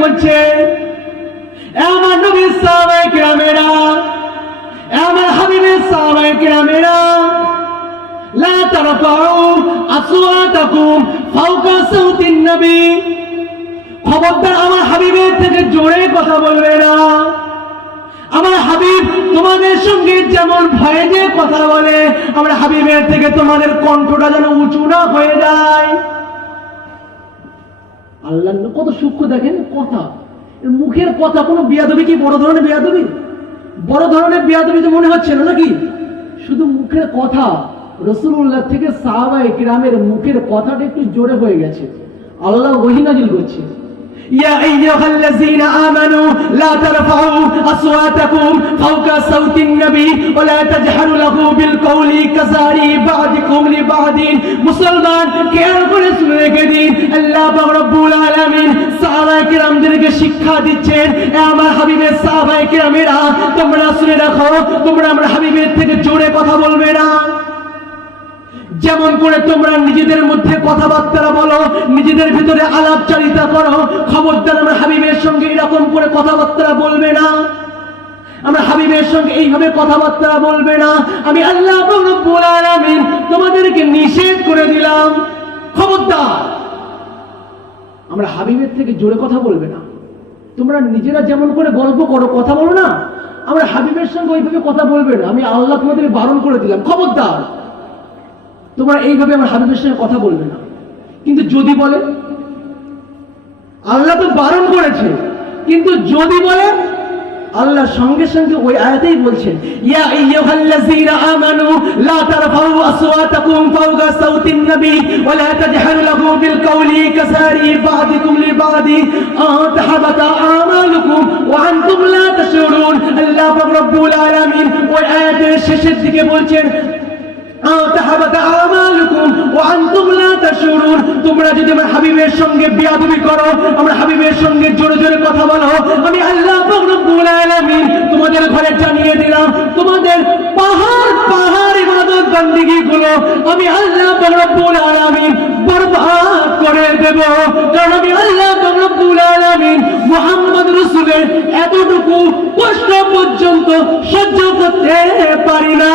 করছে, আমার নবীর সাহাবায়ে কেরামেরা, আমার হাবিবের সাহাবায়ে কেরামেরা, লা তারফাউ আসওয়াতাকুম ফাওকা সাউতিন নবী, খবরদার আমার হাবিবের থেকে জোরে কথা বলবে না। আমার হাবিব তোমাদের সঙ্গে যেমন ভয়ে যে কথা বলে, আমার হাবিবের থেকে তোমাদের কণ্ঠটা যেন উঁচু না হয়ে যায়। আল্লাহ কত সূক্ষ্ম দেখেন কথা, মুখের কথা। কোনো বিয়াদবি কি বড় ধরনের বিয়াদবি? বড় ধরনের বিয়াদবি তো মনে হচ্ছে না নাকি? শুধু মুখের কথা। রাসূলুল্লাহ থেকে সাহাবায়ে কিরামের মুখের কথাটা একটু জোরে হয়ে গেছে, আল্লাহ ওহী নাযিল করছে, ইয়া আইয়ুহাল্লাযীনা আমানু লা তারফাউ আসওয়াতাকুম ফাওকা সাউতিন নবী ওয়া লা তাজহারু লাহু বিল কওলি কাযারি বা'দিকুম লিবা'দিন। মুসলমান খেয়াল করে শুনে রেখে দিন, আল্লাহ পাক রব্বুল আলামিন সাহাবায়ে কিরামদেরকে শিক্ষা দিচ্ছেন, এ আমার হাবিবের সাহাবায়ে কিরামেরা, তোমরা শুনে রাখো, তোমরা আমার হাবিবের থেকে জোরে কথা বলবে না। যেমন করে তোমরা নিজেদের মধ্যে কথাবার্তা বলো, নিজেদের ভিতরে আলাপচারিতা করো, খবরদার আমার হাবিবের সঙ্গে এরকম করে কথাবার্তা বলবে না। আমরা হাবিবের সঙ্গে এইভাবে কথাবার্তা বলবে না। আমি আল্লাহ রাব্বুল আলামিন তোমাদেরকে নিষেধ করে দিলাম, খবরদার আমরা হাবিবের থেকে জোরে কথা বলবে না। তোমরা নিজেরা যেমন করে গল্প করো, কথা বলো না, আমরা হাবিবের সঙ্গে ওইভাবে কথা বলবে না। আমি আল্লাহ তোমাদেরকে বারণ করে দিলাম, খবরদার তোমরা এইভাবে আমার হাবিবের সঙ্গে কথা বলবে না। কিন্তু যদি বলে, আল্লাহ তো বারণ করেছে, কিন্তু যদি বলে, আল্লাহ সঙ্গে সঙ্গে ওই আয়াতেই বলছেন, ইয়া আইয়ুহাল্লাযীনা আমানু লা তারফাউ আসওয়াতাকুম ফাওকা সাউতিন নবী ওয়া লা তাজহারু লাহু বিল কওলি কাযারি বা'দিকুম লিবা'দিন তাহবাতা আমালুকুম ওয়া আনতুম লা তাশউরুন। আল্লাহ পাক রব্বুল আলামিন ওই আয়াতের শেষের দিকে বলছেন, তোমরা যদি আমার হাবিবের সঙ্গে বিয়াদবি করো, আমার হাবিবের সঙ্গে জোরে জোরে কথা বলো, আমি আল্লাহ পাক রব্বুল আলামিন তোমাদের ঘরে জানিয়ে দিলাম, তোমাদের পাহাড় পাহাড় ইবাদত বندگی গুলো আমি আল্লাহ পাক রব্বুল আলামিন বরবাদ করে দেব। কারণ আমি আল্লাহ পাক রব্বুল আলামিন মুহাম্মদ রাসূলের এতটুকু কষ্ট পর্যন্ত সহ্য করতে পারি না।